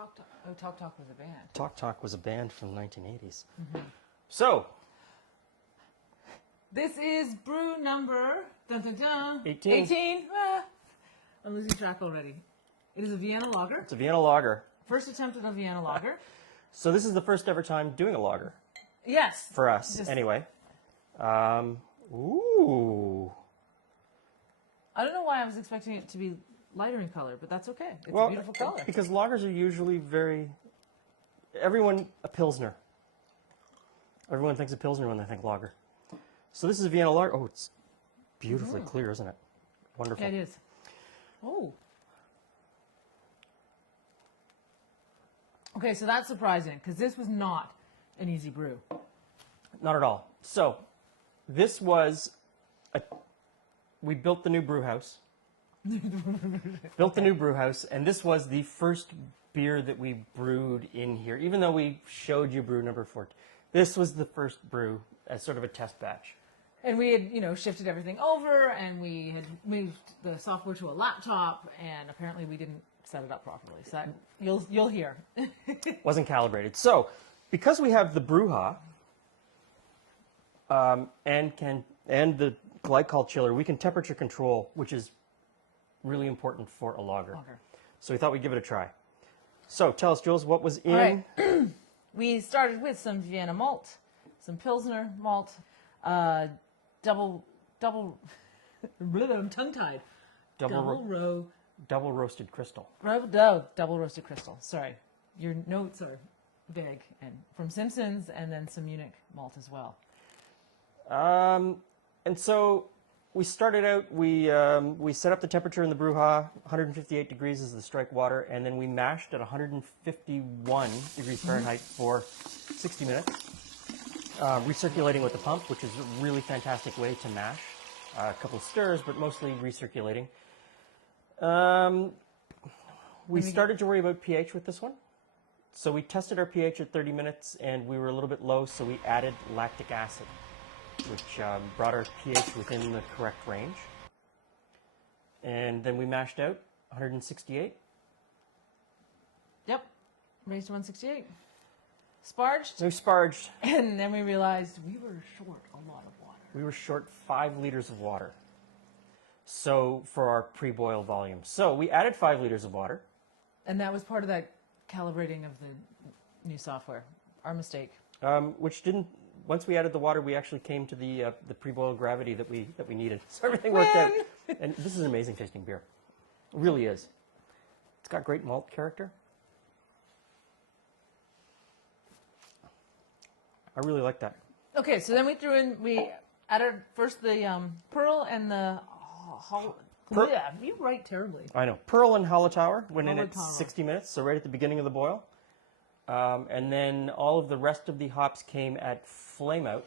Talk Talk. Oh, Talk Talk was a band. Talk Talk was a band from the 1980s. So, This is brew number dun, dun, dun, 18. 18. Ah, I'm losing track already. It is a Vienna lager. it's a Vienna lager. First attempt at a Vienna lager. So this is the first ever time doing a lager Yes. for us, Just- anyway. Ooh. I don't know why I was expecting it to be lighter in color, but that's okay. It's Well, a beautiful color. because lagers are usually everyone, a Pilsner. Everyone thinks of Pilsner when they think lager. So this is a Vienna lager. Oh, it's beautifully clear, isn't it? Wonderful. Yeah, it is. Oh. Okay, so that's surprising because this was not an easy brew. Not at all. So, this was we built the new brew house. Built the new brew house, and this was the first beer that we brewed in here. Even though we showed you brew number 4, this was the first brew as sort of a test batch. And we had, shifted everything over, and we had moved the software to a laptop, and apparently we didn't set it up properly. So that, you'll hear. Wasn't calibrated. So, because we have the Brewha and the glycol chiller, we can temperature control, which is really important for a lager. So we thought we'd give it a try. So tell us, Jules, what was in? All right. We started with some Vienna malt, some Pilsner malt, double. I'm tongue-tied. Double roasted crystal. Double roasted crystal. Sorry, your notes are vague. And from Simpsons, and then some Munich malt as well. And so we started out, we set up the temperature in the Brewha, 158 degrees is the strike water, and then we mashed at 151 degrees Fahrenheit for 60 minutes, recirculating with the pump, which is a really fantastic way to mash. A couple of stirs, but mostly recirculating. We started to worry about pH with this one. So we tested our pH at 30 minutes, and we were a little bit low, so we added lactic acid, which brought our pH within the correct range. And then we mashed out 168. Yep, raised to 168. Sparged. We sparged. And then we realized we were short a lot of water. We were short 5 liters of water. So for our pre-boil volume. So we added 5 liters of water. And that was part of that calibrating of the new software. Our mistake. Which didn't. Once we added the water, we actually came to the pre-boil gravity that we needed. So everything worked out. And this is an amazing tasting beer. It really is. It's got great malt character. I really like that. Okay, so then we added first the Pearl and the yeah, you write terribly. I know. Pearl and Hallertauer went in at Hallertauer. 60 minutes, so right at the beginning of the boil. And then all of the rest of the hops came at flame out.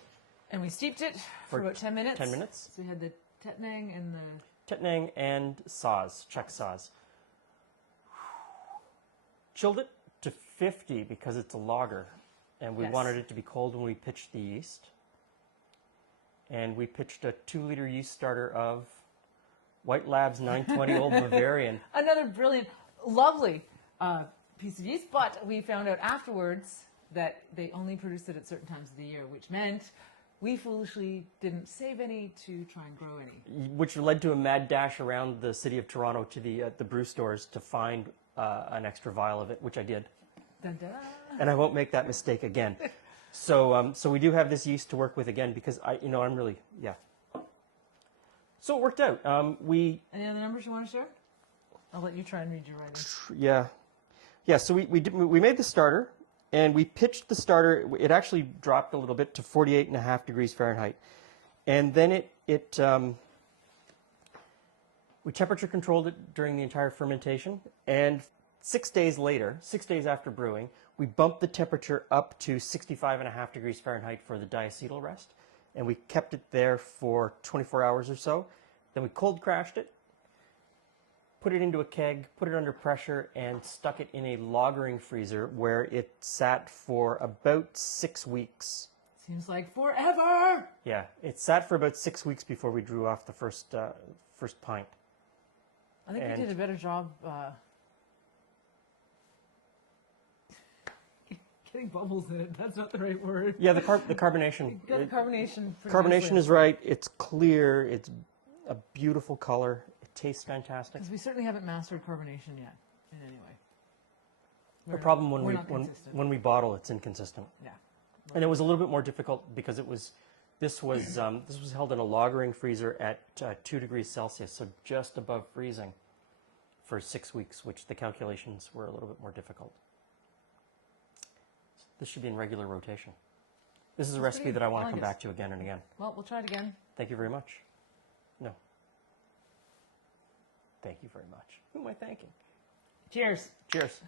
And we steeped it for about 10 minutes. 10 minutes. So we had the Tettnang and the... Tettnang and Saaz, Czech Saaz. Chilled it to 50 because it's a lager. And we Yes. wanted it to be cold when we pitched the yeast. And we pitched a 2-liter yeast starter of White Labs 920 Old Bavarian. Another brilliant, lovely piece of yeast, but we found out afterwards that they only produced it at certain times of the year, which meant we foolishly didn't save any to try and grow any. Which led to a mad dash around the city of Toronto to the brew stores to find an extra vial of it, which I did. Dun, dun. And I won't make that mistake again. So we do have this yeast to work with again because I'm really, yeah. So it worked out. Any other numbers you want to share? I'll let you try and read your writing. Yeah. So we made the starter, and we pitched the starter. It actually dropped a little bit to 48.5 degrees Fahrenheit, and then we temperature controlled it during the entire fermentation. And 6 days later, 6 days after brewing, we bumped the temperature up to 65.5 degrees Fahrenheit for the diacetyl rest, and we kept it there for 24 hours or so. Then we cold crashed it, put it into a keg, put it under pressure, and stuck it in a lagering freezer where it sat for about 6 weeks. Seems like forever! Yeah, it sat for about 6 weeks before we drew off the first pint. I think we did a better job getting bubbles in it. That's not the right word. Yeah, the carbonation. Got the carbonation. pretty Carbonation nicely. is right. It's clear. It's a beautiful color. It tastes fantastic. Because we certainly haven't mastered carbonation yet, in any way. The problem when we're we not consistent. when we bottle, it's inconsistent. Yeah. And it was a little bit more difficult because this was held in a lagering freezer at 2 degrees Celsius, so just above freezing, for 6 weeks, which the calculations were a little bit more difficult. This should be in regular rotation. This is a recipe pretty that I want to come analogous. back to again and again. Well, we'll try it again. Thank you very much. No. Thank you very much. Who am I thanking? Cheers. Cheers.